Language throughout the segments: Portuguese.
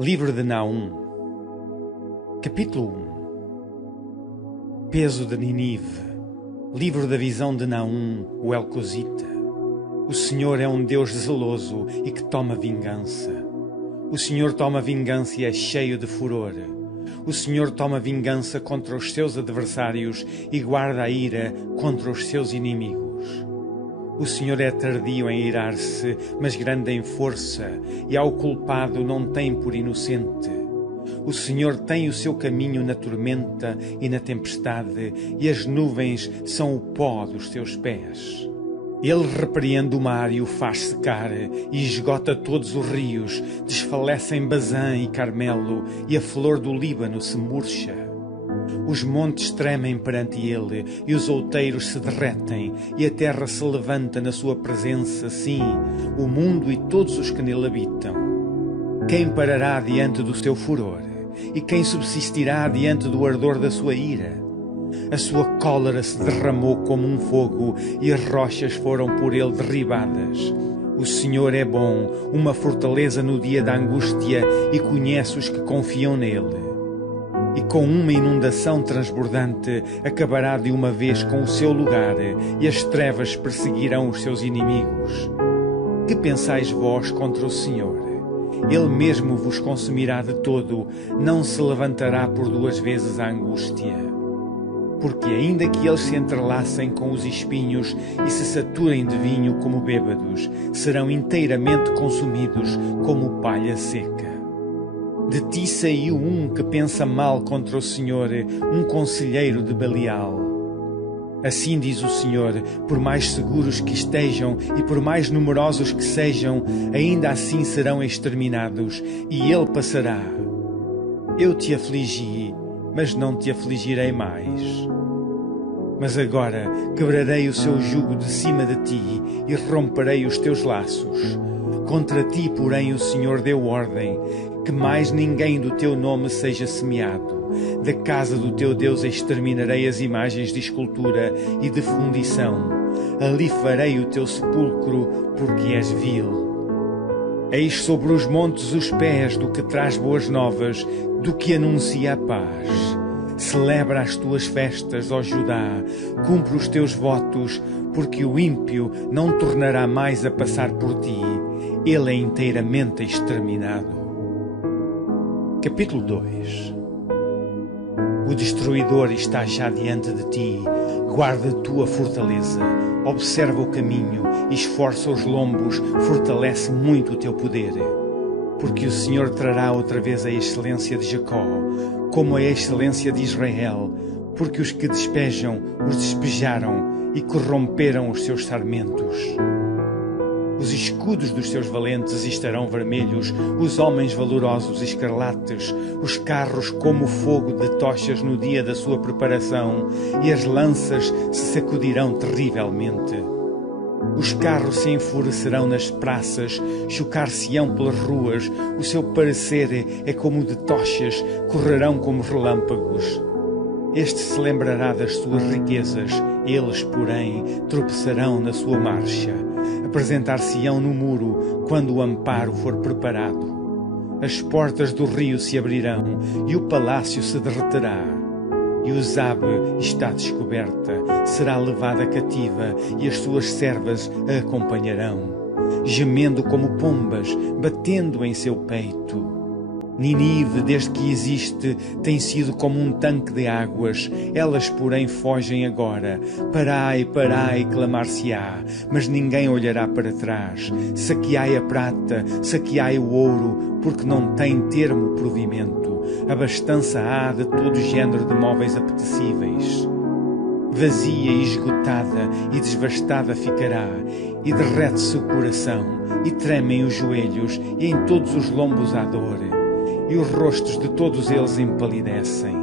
Livro de Naum, capítulo 1. Peso de Ninive. Livro da visão de Naum, o Elcosita. O Senhor é um Deus zeloso e que toma vingança. O Senhor toma vingança e é cheio de furor. O Senhor toma vingança contra os seus adversários e guarda a ira contra os seus inimigos. O Senhor é tardio em irar-se, mas grande em força, e ao culpado não tem por inocente. O Senhor tem o seu caminho na tormenta e na tempestade, e as nuvens são o pó dos seus pés. Ele repreende o mar e o faz secar, e esgota todos os rios, desfalecem Bazã e Carmelo, e a flor do Líbano se murcha. Os montes tremem perante ele, e os outeiros se derretem, e a terra se levanta na sua presença, sim, o mundo e todos os que nele habitam. Quem parará diante do seu furor? E quem subsistirá diante do ardor da sua ira? A sua cólera se derramou como um fogo, e as rochas foram por ele derribadas. O Senhor é bom, uma fortaleza no dia da angústia, e conhece os que confiam nele. E com uma inundação transbordante acabará de uma vez com o seu lugar, e as trevas perseguirão os seus inimigos. Que pensais vós contra o Senhor? Ele mesmo vos consumirá de todo, não se levantará por duas vezes a angústia. Porque ainda que eles se entrelacem com os espinhos e se saturem de vinho como bêbados, serão inteiramente consumidos como palha seca. De ti saiu um que pensa mal contra o Senhor, um conselheiro de Belial. Assim diz o Senhor, por mais seguros que estejam e por mais numerosos que sejam, ainda assim serão exterminados, e ele passará. Eu te afligi, mas não te afligirei mais. Mas agora quebrarei o seu jugo de cima de ti e romperei os teus laços. Contra ti, porém, o Senhor deu ordem, que mais ninguém do teu nome seja semeado. Da casa do teu Deus exterminarei as imagens de escultura e de fundição. Ali farei o teu sepulcro, porque és vil. Eis sobre os montes os pés do que traz boas novas, do que anuncia a paz. Celebra as tuas festas, ó Judá, cumpre os teus votos, porque o ímpio não tornará mais a passar por ti. Ele é inteiramente exterminado. Capítulo 2. O destruidor está já diante de ti. Guarda a tua fortaleza, observa o caminho, esforça os lombos, fortalece muito o teu poder. Porque o Senhor trará outra vez a excelência de Jacó, como a excelência de Israel, porque os que despejam os despejaram e corromperam os seus sarmentos. Os escudos dos seus valentes estarão vermelhos, os homens valorosos escarlates, os carros como fogo de tochas no dia da sua preparação, e as lanças se sacudirão terrivelmente. Os carros se enfurecerão nas praças, chocar-se-ão pelas ruas, o seu parecer é como de tochas, correrão como relâmpagos. Este se lembrará das suas riquezas, eles, porém, tropeçarão na sua marcha. Apresentar-se-ão no muro, quando o amparo for preparado. As portas do rio se abrirão, e o palácio se derreterá. E Uzabe está descoberta, será levada cativa, e as suas servas a acompanharão, gemendo como pombas, batendo em seu peito. Ninive, desde que existe, tem sido como um tanque de águas, elas, porém, fogem agora. Parai, parai, clamar-se-á, mas ninguém olhará para trás. Saqueai a prata, saqueai o ouro, porque não tem termo provimento. Abastança há de todo género de móveis apetecíveis. Vazia e esgotada e desvastada ficará, e derrete-se o coração, e tremem os joelhos, e em todos os lombos há dor. E os rostos de todos eles empalidecem.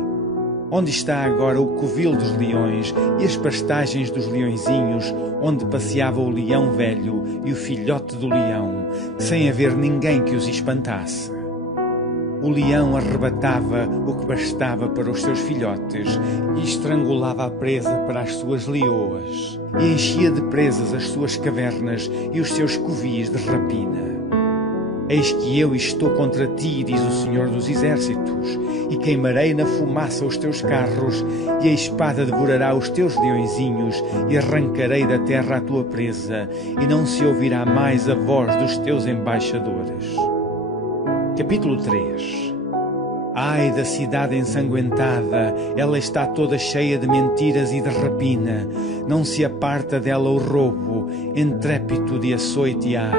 Onde está agora o covil dos leões e as pastagens dos leõezinhos, onde passeava o leão velho e o filhote do leão, sem haver ninguém que os espantasse? O leão arrebatava o que bastava para os seus filhotes e estrangulava a presa para as suas leoas, e enchia de presas as suas cavernas e os seus covis de rapina. Eis que eu estou contra ti, diz o Senhor dos Exércitos, e queimarei na fumaça os teus carros, e a espada devorará os teus leõezinhos, e arrancarei da terra a tua presa, e não se ouvirá mais a voz dos teus embaixadores. Capítulo 3. Ai da cidade ensanguentada, ela está toda cheia de mentiras e de rapina, não se aparta dela o roubo, entrépito de açoite há,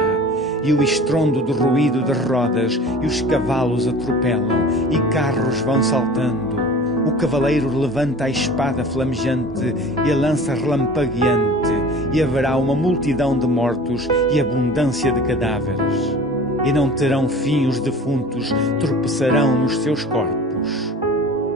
e o estrondo do ruído de rodas, e os cavalos atropelam, e carros vão saltando. O cavaleiro levanta a espada flamejante e a lança relampagueante, e haverá uma multidão de mortos e abundância de cadáveres. E não terão fim os defuntos, tropeçarão nos seus corpos.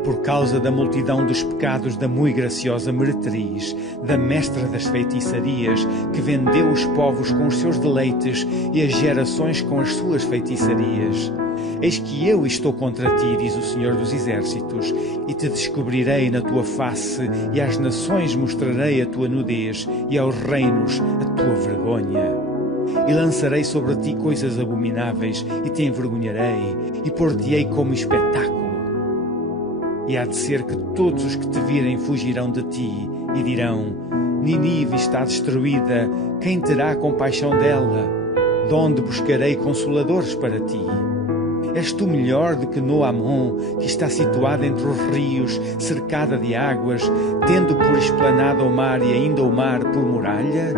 Por causa da multidão dos pecados da mui graciosa meretriz, da mestra das feitiçarias, que vendeu os povos com os seus deleites e as gerações com as suas feitiçarias. Eis que eu estou contra ti, diz o Senhor dos Exércitos, e te descobrirei na tua face, e às nações mostrarei a tua nudez, e aos reinos a tua vergonha. E lançarei sobre ti coisas abomináveis, e te envergonharei, e pôr-te-ei como espetáculo. E há de ser que todos os que te virem fugirão de ti, e dirão: Nínive está destruída, quem terá compaixão dela? De onde buscarei consoladores para ti? És tu melhor do que Noamon, que está situada entre os rios, cercada de águas, tendo por esplanada o mar e ainda o mar por muralha?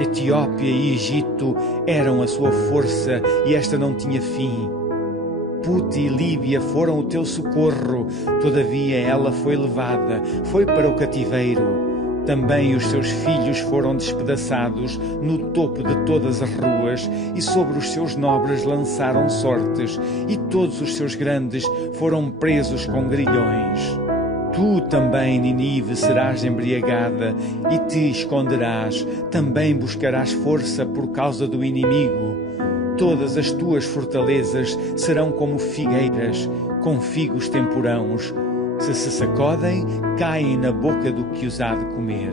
Etiópia e Egito eram a sua força, e esta não tinha fim. Put e Líbia foram o teu socorro, todavia ela foi levada, foi para o cativeiro. Também os seus filhos foram despedaçados no topo de todas as ruas, e sobre os seus nobres lançaram sortes, e todos os seus grandes foram presos com grilhões. Tu também, Nínive, serás embriagada e te esconderás, também buscarás força por causa do inimigo. Todas as tuas fortalezas serão como figueiras, com figos temporãos. Se sacodem, caem na boca do que os há de comer.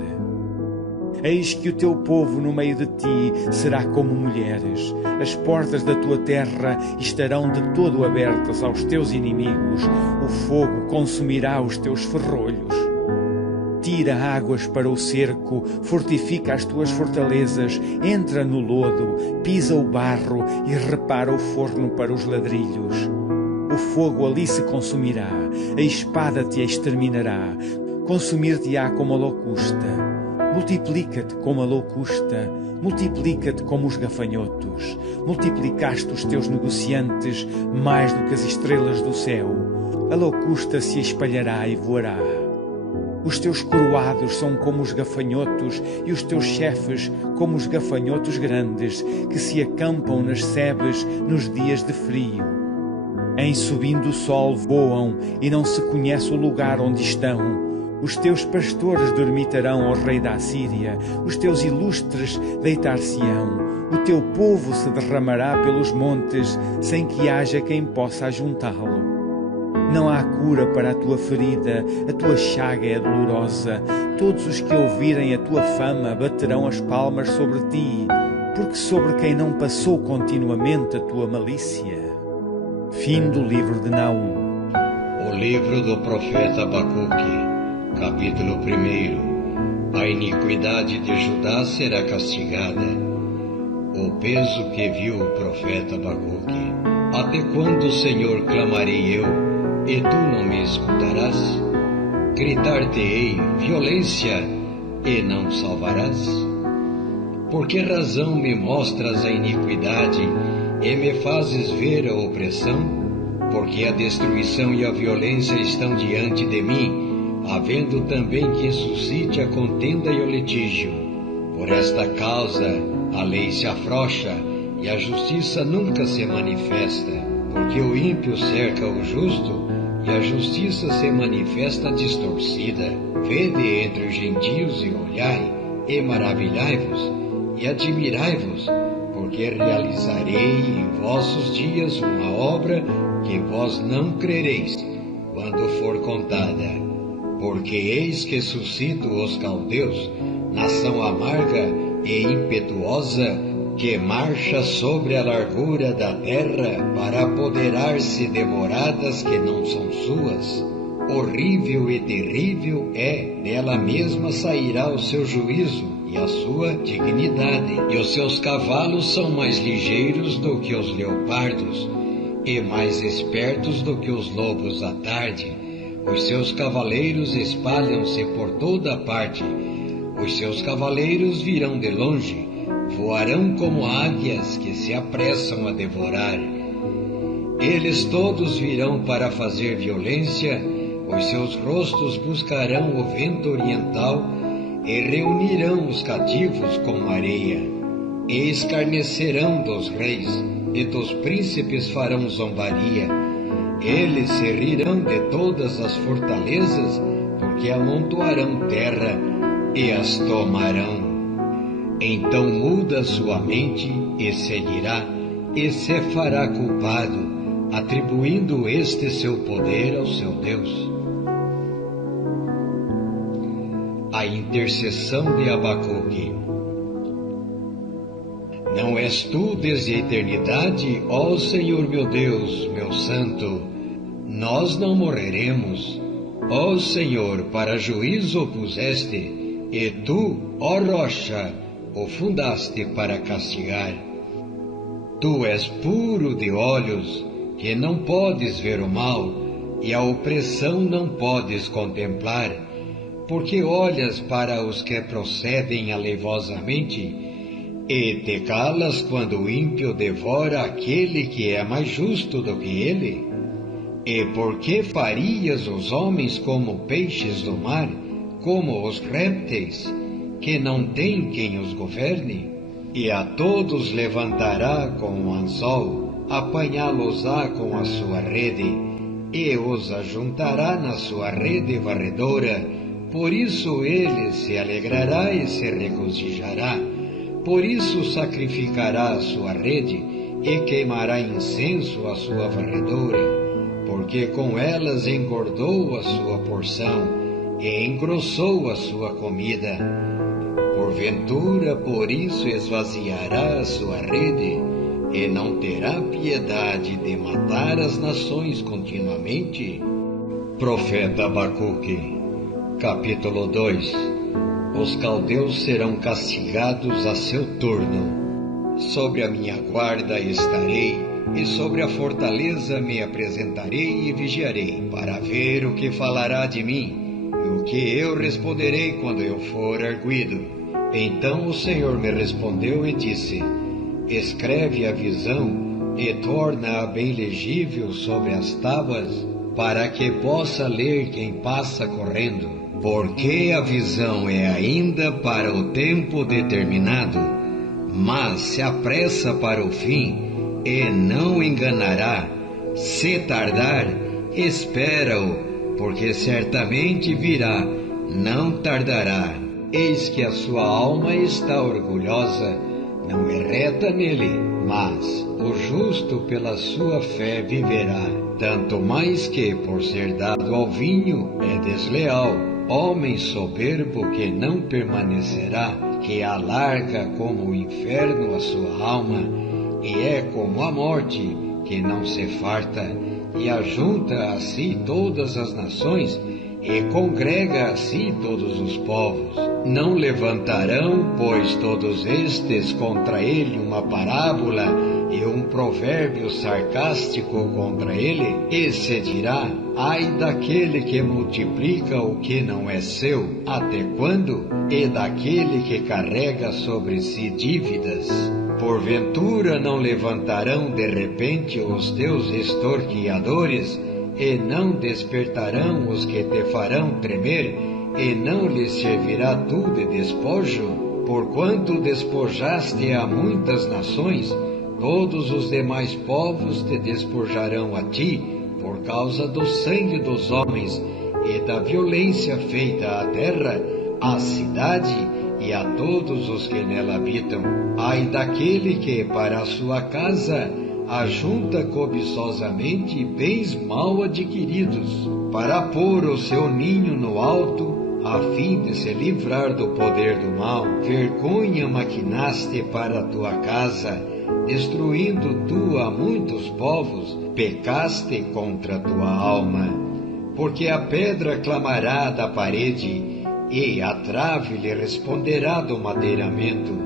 Eis que o teu povo no meio de ti será como mulheres. As portas da tua terra estarão de todo abertas aos teus inimigos. O fogo consumirá os teus ferrolhos. Tira águas para o cerco, fortifica as tuas fortalezas, entra no lodo, pisa o barro e repara o forno para os ladrilhos. O fogo ali se consumirá, a espada te exterminará, consumir-te-á como a locusta. Multiplica-te como a locusta, multiplica-te como os gafanhotos. Multiplicaste os teus negociantes mais do que as estrelas do céu. A locusta se espalhará e voará. Os teus coroados são como os gafanhotos, e os teus chefes como os gafanhotos grandes, que se acampam nas sebes nos dias de frio. Em subindo o sol voam, e não se conhece o lugar onde estão. Os teus pastores dormitarão ao rei da Assíria, os teus ilustres deitar-se-ão. O teu povo se derramará pelos montes, sem que haja quem possa ajuntá-lo. Não há cura para a tua ferida, a tua chaga é dolorosa. Todos os que ouvirem a tua fama baterão as palmas sobre ti, porque sobre quem não passou continuamente a tua malícia. Fim do livro de Naum. O livro do profeta Abacuque, capítulo 1. A iniquidade de Judá será castigada. O peso que viu o profeta Abacuque. Até quando, Senhor, clamarei eu, e tu não me escutarás? Gritar-te-ei violência, e não salvarás? Por que razão me mostras a iniquidade, e me fazes ver a opressão? Porque a destruição e a violência estão diante de mim, havendo também quem suscite a contenda e o litígio. Por esta causa a lei se afrouxa, e a justiça nunca se manifesta, porque o ímpio cerca o justo, e a justiça se manifesta distorcida. Vede entre os gentios e olhai, e maravilhai-vos, e admirai-vos, porque realizarei em vossos dias uma obra que vós não crereis, quando for contada. Porque eis que suscito os caldeus, nação amarga e impetuosa, que marcha sobre a largura da terra para apoderar-se de moradas que não são suas. Horrível e terrível é, dela mesma sairá o seu juízo e a sua dignidade. E os seus cavalos são mais ligeiros do que os leopardos, e mais espertos do que os lobos à tarde. Os seus cavaleiros espalham-se por toda a parte. Os seus cavaleiros virão de longe, voarão como águias que se apressam a devorar. Eles todos virão para fazer violência, os seus rostos buscarão o vento oriental e reunirão os cativos como areia. E escarnecerão dos reis, e dos príncipes farão zombaria. Eles se rirão de todas as fortalezas, porque amontoarão terra e as tomarão. Então muda sua mente e seguirá, e se fará culpado, atribuindo este seu poder ao seu Deus. A intercessão de Abacuque. Não és tu desde a eternidade, ó Senhor meu Deus, meu Santo? Nós não morreremos. Ó Senhor, para juízo o puseste, e tu, ó rocha, o fundaste para castigar. Tu és puro de olhos, que não podes ver o mal, e a opressão não podes contemplar, porque olhas para os que procedem aleivosamente, e te calas quando o ímpio devora aquele que é mais justo do que ele? E por que farias os homens como peixes do mar, como os répteis, que não tem quem os governe? E a todos levantará com o anzol, apanhá-los-á com a sua rede, e os ajuntará na sua rede varredora. Por isso ele se alegrará e se regozijará. Por isso sacrificará a sua rede e queimará incenso à sua varredora, porque com elas engordou a sua porção e engrossou a sua comida. Porventura, por isso esvaziará a sua rede e não terá piedade de matar as nações continuamente? Profeta Abacuque, capítulo 2. Os caldeus serão castigados a seu turno. Sobre a minha guarda estarei, e sobre a fortaleza me apresentarei e vigiarei, para ver o que falará de mim, e o que eu responderei quando eu for arguido. Então o Senhor me respondeu e disse: escreve a visão e torna-a bem legível sobre as tábuas, para que possa ler quem passa correndo. Porque a visão é ainda para o tempo determinado, mas se apressa para o fim, e não enganará. Se tardar, espera-o, porque certamente virá, não tardará. Eis que a sua alma está orgulhosa, não é reta nele, mas o justo pela sua fé viverá. Tanto mais que, por ser dado ao vinho, é desleal. Homem soberbo que não permanecerá, que alarga como o inferno a sua alma, e é como a morte, que não se farta, e ajunta a si todas as nações, e congrega a si todos os povos. Não levantarão, pois, todos estes contra ele uma parábola e um provérbio sarcástico contra ele? E se dirá: ai daquele que multiplica o que não é seu, até quando? E daquele que carrega sobre si dívidas? Porventura não levantarão de repente os teus extorquiadores, e não despertarão os que te farão tremer, e não lhes servirá tu de despojo? Porquanto despojaste a muitas nações, todos os demais povos te despojarão a ti, por causa do sangue dos homens e da violência feita à terra, à cidade e a todos os que nela habitam. Ai daquele que para a sua casa ajunta cobiçosamente bens mal adquiridos, para pôr o seu ninho no alto a fim de se livrar do poder do mal, vergonha maquinaste para a tua casa, destruindo tu a muitos povos, pecaste contra a tua alma. Porque a pedra clamará da parede, e a trave lhe responderá do madeiramento.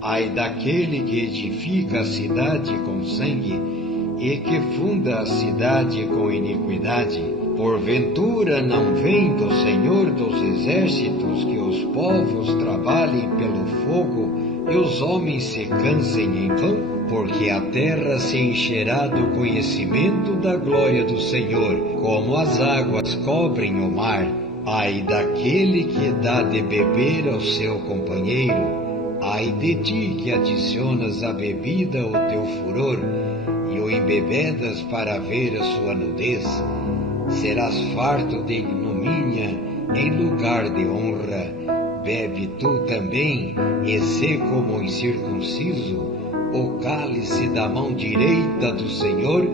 Ai daquele que edifica a cidade com sangue, e que funda a cidade com iniquidade. Porventura não vem do Senhor dos exércitos que os povos trabalhem pelo fogo e os homens se cansem em vão? Porque a terra se encherá do conhecimento da glória do Senhor, como as águas cobrem o mar. Ai daquele que dá de beber ao seu companheiro, ai de ti que adicionas à bebida o teu furor, e o embebedas para ver a sua nudez. Serás farto de ignomínia em lugar de honra. Bebe tu também, e sê como incircunciso, o cálice da mão direita do Senhor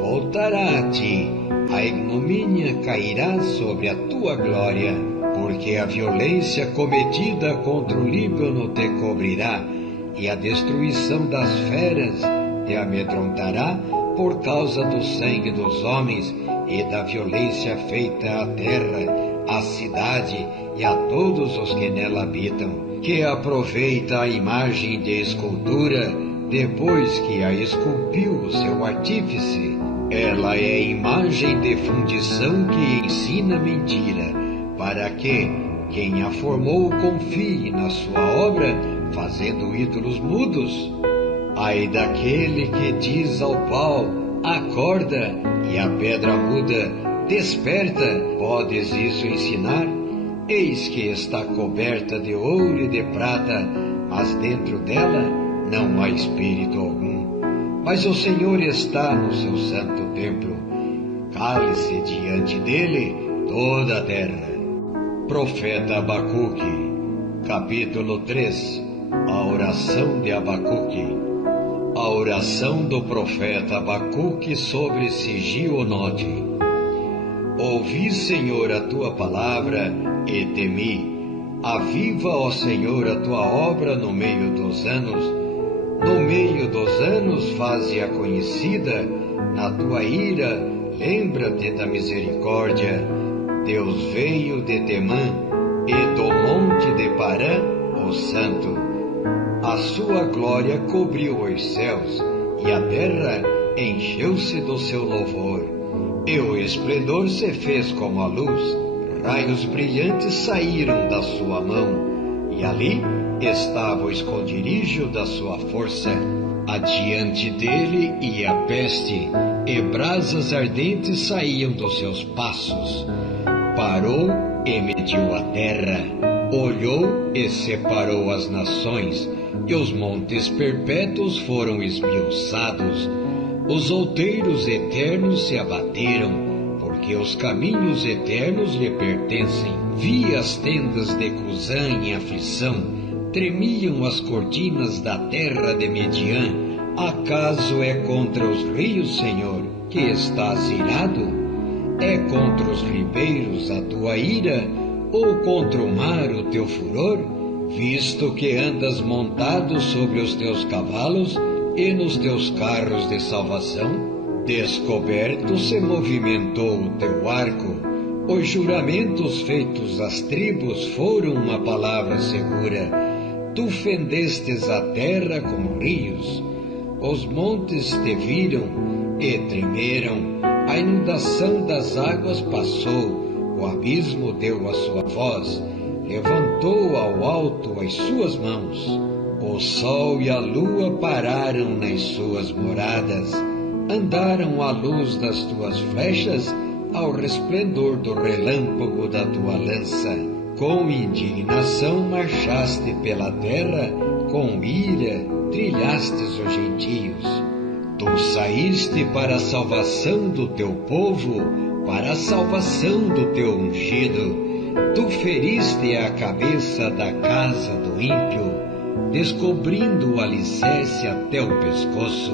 voltará a ti. A ignomínia cairá sobre a tua glória, porque a violência cometida contra o Líbano te cobrirá, e a destruição das feras te amedrontará por causa do sangue dos homens e da violência feita à terra, à cidade e a todos os que nela habitam, que aproveita a imagem de escultura depois que a esculpiu o seu artífice. Ela é imagem de fundição que ensina mentira, para que quem a formou confie na sua obra, fazendo ídolos mudos. Ai daquele que diz ao pau, acorda, e a pedra muda, desperta. Podes isso ensinar? Eis que está coberta de ouro e de prata, mas dentro dela não há espírito algum. Mas o Senhor está no seu santo templo. Cale-se diante dele toda a terra. Profeta Abacuque, capítulo 3. A oração de Abacuque. A oração do profeta Abacuque sobre Sigionote. Ouvi, Senhor, a tua palavra e temi. Aviva, ó Senhor, a tua obra no meio dos anos. No meio dos anos faze-a conhecida. Na tua ira, lembra-te da misericórdia. Deus veio de Temã e do monte de Parã, o santo. A sua glória cobriu os céus, e a terra encheu-se do seu louvor. E o esplendor se fez como a luz, raios brilhantes saíram da sua mão, e ali estava o esconderijo da sua força. Adiante dele ia a peste, e brasas ardentes saíam dos seus passos. Parou e mediu a terra, olhou e separou as nações, e os montes perpétuos foram esmiuçados. Os outeiros eternos se abateram, porque os caminhos eternos lhe pertencem. Vi as tendas de Cusã em aflição, tremiam as cortinas da terra de Mediã. Acaso é contra os rios, Senhor, que estás irado? É contra os ribeiros a tua ira, ou contra o mar o teu furor? Visto que andas montado sobre os teus cavalos e nos teus carros de salvação, descoberto se movimentou o teu arco. Os juramentos feitos às tribos foram uma palavra segura. Tu fendestes a terra como rios. Os montes te viram e tremeram. A inundação das águas passou. O abismo deu a sua voz. Levantou ao alto as suas mãos. O sol e a lua pararam nas suas moradas. Andaram à luz das tuas flechas, ao resplendor do relâmpago da tua lança. Com indignação marchaste pela terra, com ira trilhastes os gentios. Tu saíste para a salvação do teu povo, para a salvação do teu ungido. Tu feriste a cabeça da casa do ímpio, descobrindo o alicerce até o pescoço.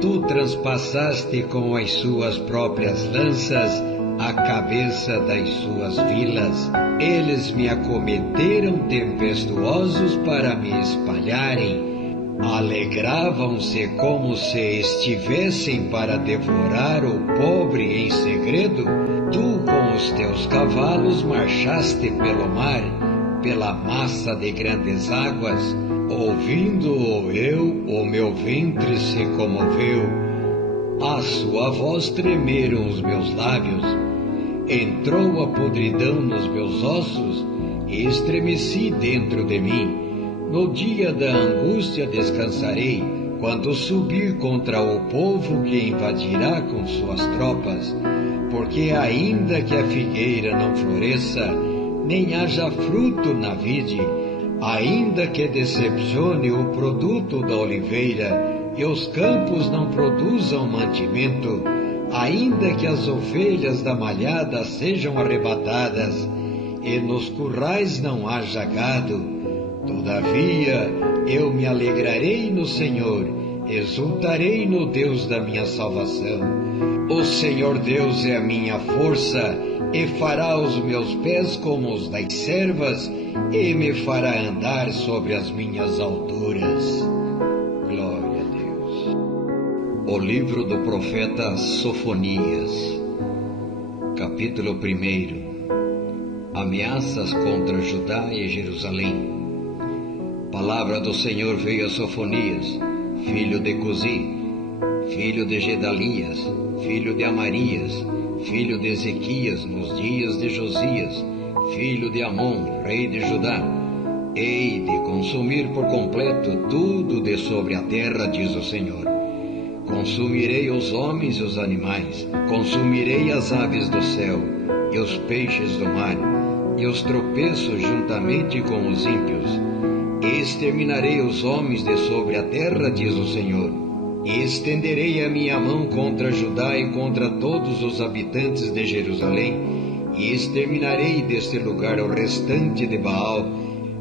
Tu transpassaste com as suas próprias lanças a cabeça das suas vilas. Eles me acometeram tempestuosos para me espalharem. Alegravam-se como se estivessem para devorar o pobre em segredo. Tu com os teus cavalos marchaste pelo mar, pela massa de grandes águas. Ouvindo-o eu, o meu ventre se comoveu. À sua voz tremeram os meus lábios. Entrou a podridão nos meus ossos e estremeci dentro de mim. No dia da angústia descansarei, quando subir contra o povo que invadirá com suas tropas. Porque ainda que a figueira não floresça, nem haja fruto na vide, ainda que decepcione o produto da oliveira, e os campos não produzam mantimento, ainda que as ovelhas da malhada sejam arrebatadas, e nos currais não haja gado, todavia eu me alegrarei no Senhor, exultarei no Deus da minha salvação. O Senhor Deus é a minha força, e fará os meus pés como os das servas, e me fará andar sobre as minhas alturas. Glória a Deus. O livro do profeta Sofonias, capítulo 1. Ameaças contra Judá e Jerusalém. Palavra do Senhor veio a Sofonias, filho de Cusi, filho de Gedalias, filho de Amarias, filho de Ezequias, nos dias de Josias, filho de Amon, rei de Judá. Hei de consumir por completo tudo de sobre a terra, diz o Senhor. Consumirei os homens e os animais, consumirei as aves do céu e os peixes do mar, e os tropeços juntamente com os ímpios. Exterminarei os homens de sobre a terra, diz o Senhor. E estenderei a minha mão contra Judá e contra todos os habitantes de Jerusalém, e exterminarei deste lugar o restante de Baal,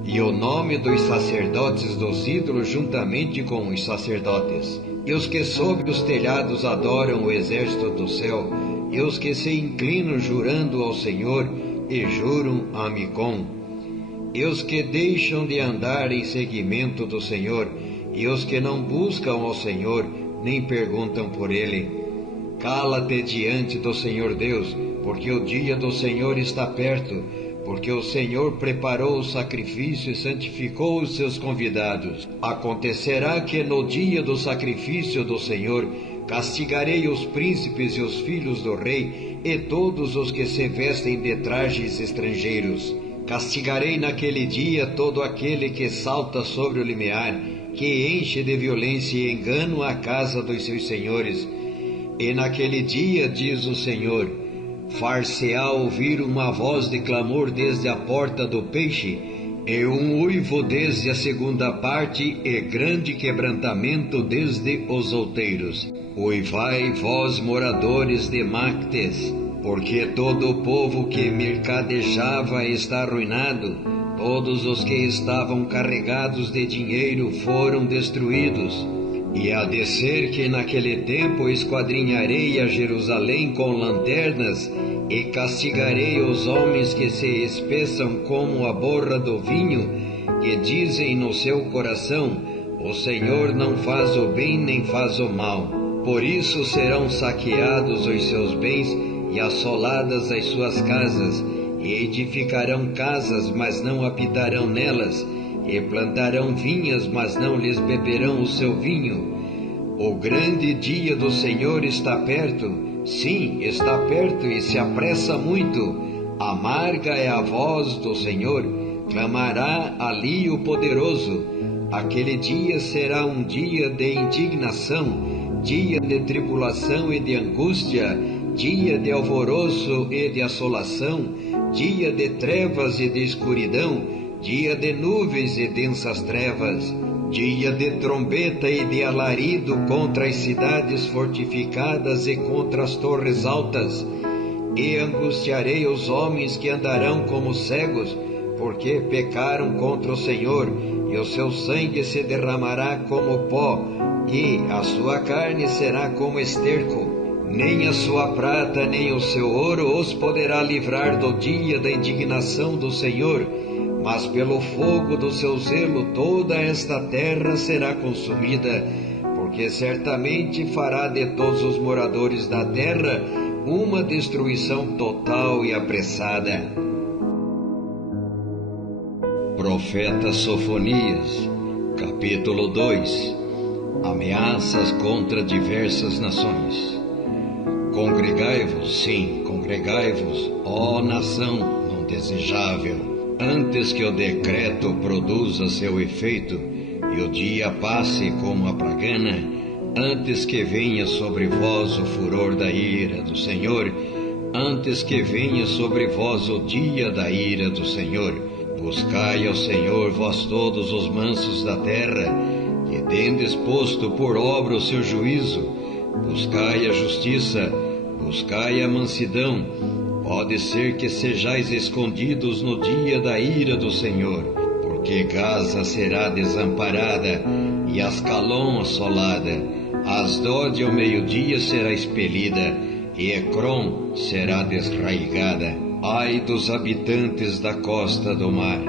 e o nome dos sacerdotes dos ídolos juntamente com os sacerdotes, e os que sob os telhados adoram o exército do céu, e os que se inclinam jurando ao Senhor, e juram a Micom, e os que deixam de andar em seguimento do Senhor, e os que não buscam ao Senhor, nem perguntam por Ele. Cala-te diante do Senhor Deus, porque o dia do Senhor está perto, porque o Senhor preparou o sacrifício e santificou os seus convidados. Acontecerá que no dia do sacrifício do Senhor, castigarei os príncipes e os filhos do rei, e todos os que se vestem de trajes estrangeiros. Castigarei naquele dia todo aquele que salta sobre o limiar, que enche de violência e engano a casa dos seus senhores. E naquele dia, diz o Senhor, far-se-á ouvir uma voz de clamor desde a porta do peixe, e um uivo desde a segunda parte, e grande quebrantamento desde os outeiros. Uivai, vós moradores de Mactes, porque todo o povo que mercadejava está arruinado, todos os que estavam carregados de dinheiro foram destruídos. E há de ser que naquele tempo esquadrinharei a Jerusalém com lanternas, e castigarei os homens que se espessam como a borra do vinho, que dizem no seu coração, o Senhor não faz o bem nem faz o mal. Por isso serão saqueados os seus bens e assoladas as suas casas, e edificarão casas, mas não habitarão nelas, e plantarão vinhas, mas não lhes beberão o seu vinho. O grande dia do Senhor está perto, sim, está perto e se apressa muito. Amarga é a voz do Senhor, clamará ali o poderoso. Aquele dia será um dia de indignação, dia de tribulação e de angústia, dia de alvoroço e de assolação, dia de trevas e de escuridão, dia de nuvens e densas trevas, dia de trombeta e de alarido contra as cidades fortificadas e contra as torres altas. E angustiarei os homens que andarão como cegos, porque pecaram contra o Senhor, e o seu sangue se derramará como pó, e a sua carne será como esterco. Nem a sua prata, nem o seu ouro os poderá livrar do dia da indignação do Senhor, mas pelo fogo do seu zelo toda esta terra será consumida, porque certamente fará de todos os moradores da terra uma destruição total e apressada. Profeta Sofonias, capítulo 2. Ameaças contra diversas nações. Congregai-vos, sim, congregai-vos, ó nação não desejável, antes que o decreto produza seu efeito e o dia passe como a pragana, antes que venha sobre vós o furor da ira do Senhor, antes que venha sobre vós o dia da ira do Senhor. Buscai ao Senhor, vós todos os mansos da terra, que tendes posto por obra o seu juízo. Buscai a justiça, buscai a mansidão. Pode ser que sejais escondidos no dia da ira do Senhor, porque Gaza será desamparada e Ascalon assolada. Asdod ao meio-dia será expelida e Ecrom será desraigada. Ai dos habitantes da costa do mar,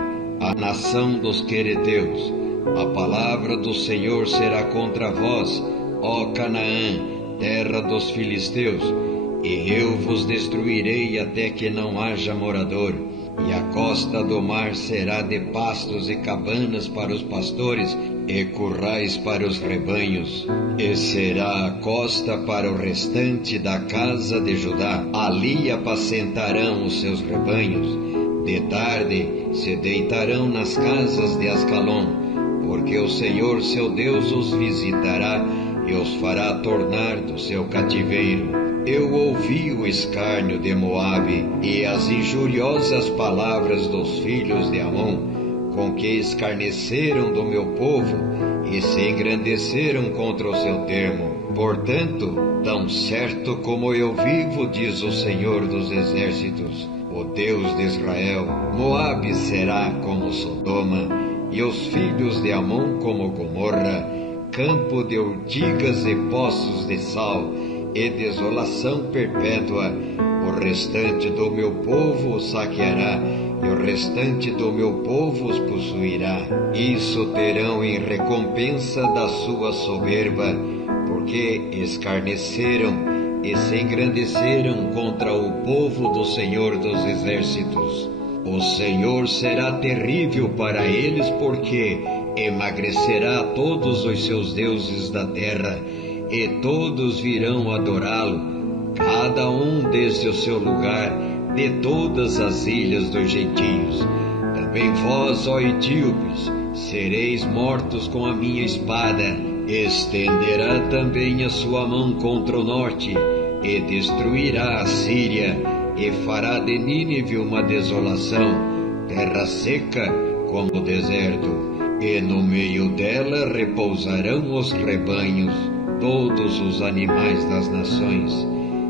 a nação dos quereteus. A palavra do Senhor será contra vós, ó Canaã, terra dos filisteus, e eu vos destruirei até que não haja morador, e a costa do mar será de pastos e cabanas para os pastores, e currais para os rebanhos, e será a costa para o restante da casa de Judá. Ali apacentarão os seus rebanhos, de tarde se deitarão nas casas de Ascalon, porque o Senhor seu Deus os visitará e os fará tornar do seu cativeiro. Eu ouvi o escárnio de Moabe e as injuriosas palavras dos filhos de Amon, com que escarneceram do meu povo e se engrandeceram contra o seu termo. Portanto, tão certo como eu vivo, diz o Senhor dos Exércitos, o Deus de Israel, Moabe será como Sodoma, e os filhos de Amon como Gomorra, campo de urtigas e poços de sal, e desolação perpétua. O restante do meu povo os saqueará, e o restante do meu povo os possuirá. Isso terão em recompensa da sua soberba, porque escarneceram e se engrandeceram contra o povo do Senhor dos Exércitos. O Senhor será terrível para eles, porque emagrecerá todos os seus deuses da terra, e todos virão adorá-lo, cada um desde o seu lugar, de todas as ilhas dos gentios. Também vós, ó etíopes, sereis mortos com a minha espada. Estenderá também a sua mão contra o norte, e destruirá a Síria, e fará de Nínive uma desolação, terra seca como o deserto, e no meio dela repousarão os rebanhos, todos os animais das nações,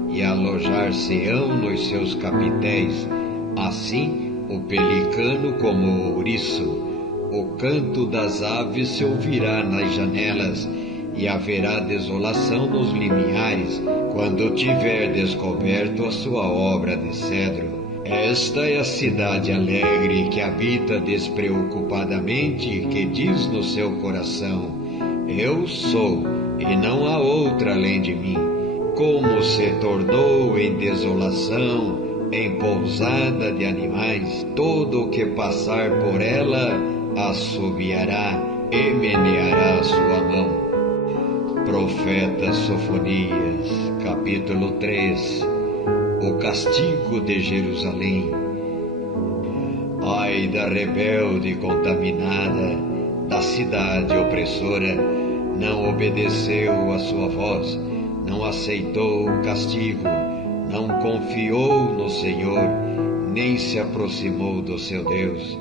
e alojar-se-ão nos seus capitéis, assim o pelicano como o ouriço. O canto das aves se ouvirá nas janelas, e haverá desolação nos limiares, quando tiver descoberto a sua obra de cedro. Esta é a cidade alegre que habita despreocupadamente, que diz no seu coração: eu sou, e não há outra além de mim. Como se tornou em desolação, em pousada de animais, todo o que passar por ela assobiará e meneará a sua mão. Profeta Sofonias, capítulo 3. O castigo de Jerusalém. Ai da rebelde contaminada, da cidade opressora, não obedeceu a sua voz, não aceitou o castigo, não confiou no Senhor, nem se aproximou do seu Deus.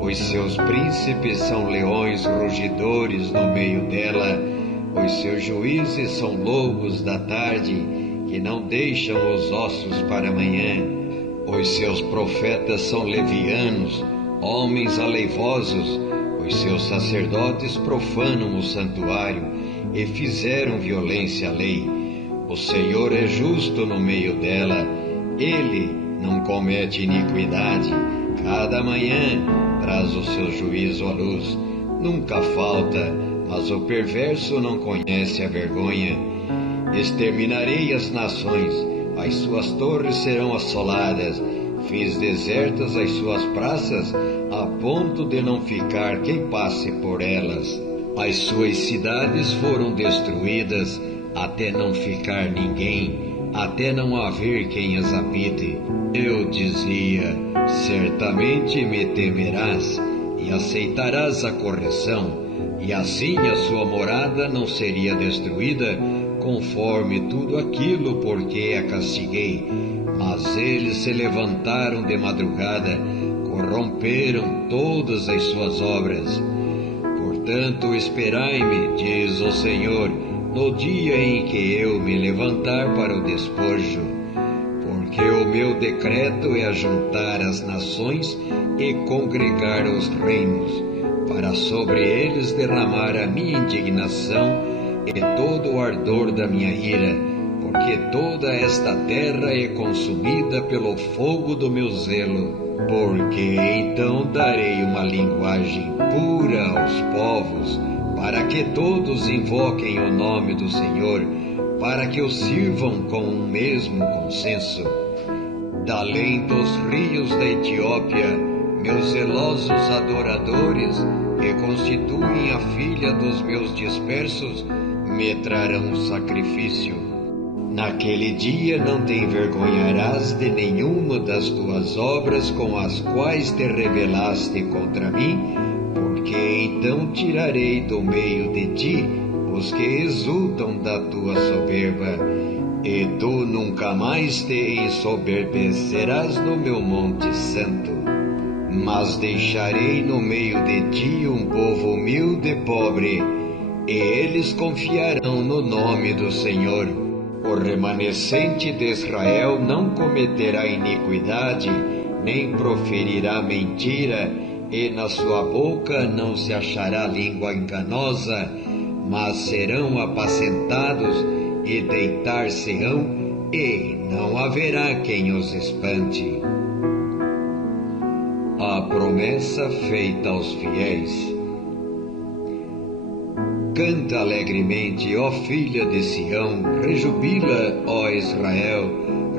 Os seus príncipes são leões rugidores no meio dela, os seus juízes são lobos da tarde, que não deixam os ossos para amanhã. Os seus profetas são levianos, homens aleivosos. Os seus sacerdotes profanam o santuário e fizeram violência à lei. O Senhor é justo no meio dela, Ele não comete iniquidade. Cada manhã traz o seu juízo à luz. Nunca falta, mas o perverso não conhece a vergonha. Exterminarei as nações, as suas torres serão assoladas. Fiz desertas as suas praças, a ponto de não ficar quem passe por elas. As suas cidades foram destruídas, até não ficar ninguém, até não haver quem as habite. Eu dizia, certamente me temerás, e aceitarás a correção, e assim a sua morada não seria destruída, conforme tudo aquilo por que a castiguei. Mas eles se levantaram de madrugada, corromperam todas as suas obras. Portanto, esperai-me, diz o Senhor, no dia em que eu me levantar para o despojo, porque o meu decreto é ajuntar as nações e congregar os reinos, para sobre eles derramar a minha indignação e todo o ardor da minha ira, porque toda esta terra é consumida pelo fogo do meu zelo. Porque então darei uma linguagem pura aos povos, para que todos invoquem o nome do Senhor, para que o sirvam com um mesmo consenso. Da além dos rios da Etiópia, meus zelosos adoradores, que constituem a filha dos meus dispersos, me trarão sacrifício. Naquele dia não te envergonharás de nenhuma das tuas obras com as quais te rebelaste contra mim, porque então tirarei do meio de ti os que exultam da tua soberba, e tu nunca mais te ensoberbecerás no meu monte santo. Mas deixarei no meio de ti um povo humilde e pobre, e eles confiarão no nome do Senhor. O remanescente de Israel não cometerá iniquidade, nem proferirá mentira, e na sua boca não se achará língua enganosa, mas serão apacentados e deitar-se-ão, e não haverá quem os espante. A promessa feita aos fiéis. Canta alegremente, ó filha de Sião, rejubila, ó Israel,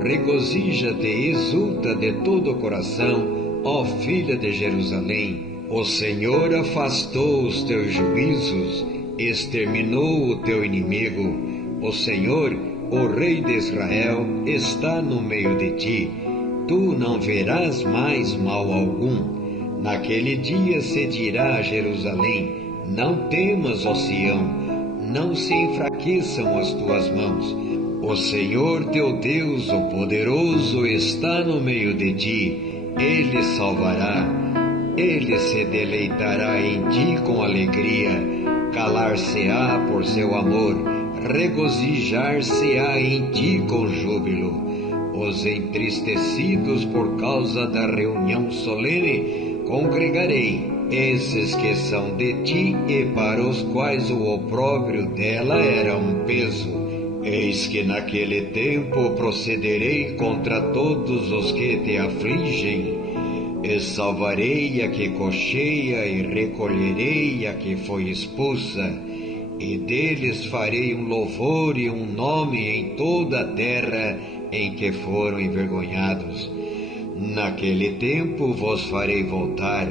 regozija-te e exulta de todo o coração, ó filha de Jerusalém. O Senhor afastou os teus juízos, exterminou o teu inimigo. O Senhor, o Rei de Israel, está no meio de ti. Tu não verás mais mal algum. Naquele dia se dirá a Jerusalém: não temas, ó Sião, não se enfraqueçam as tuas mãos. O Senhor teu Deus, o poderoso, está no meio de ti. Ele salvará. Ele se deleitará em ti com alegria, calar-se-á por seu amor, regozijar-se-á em ti com júbilo. Os entristecidos por causa da reunião solene congregarei, esses que são de ti e para os quais o opróbrio dela era um peso. Eis que naquele tempo procederei contra todos os que te afligem, e salvarei a que cocheia e recolherei a que foi expulsa, e deles farei um louvor e um nome em toda a terra em que foram envergonhados. Naquele tempo vos farei voltar,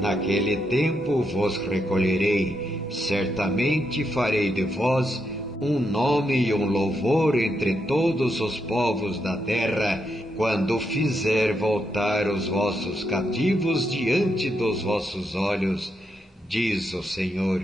naquele tempo vos recolherei, certamente farei de vós um nome e um louvor entre todos os povos da terra, quando fizer voltar os vossos cativos diante dos vossos olhos, diz o Senhor.